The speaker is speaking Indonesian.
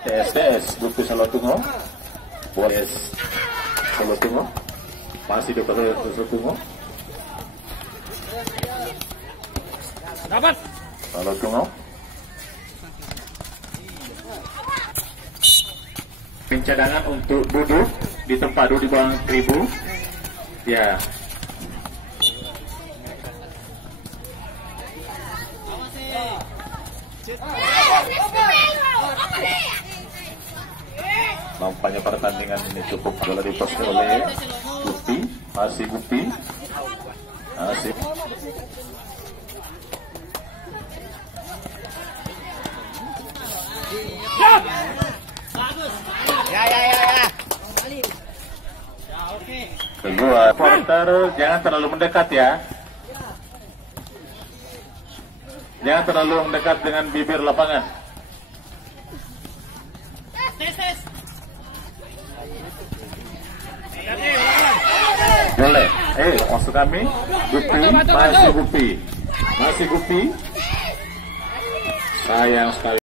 TSTS Gupi Salotungo, Boles Salotungo, masih di Salotungo. Dapat. Salotungo. Pencadangan untuk duduk di tempat duduk di bawah 1000. Ya. Nampaknya pertandingan ini cukup bola diposter oleh Gupi, masih Gupi, masih. Ya. Kedua, porter jangan terlalu mendekat ya. Jangan terlalu mendekat dengan bibir lapangan. Boleh. Maksud kami Gupi, masih Gupi. Sayang sekali.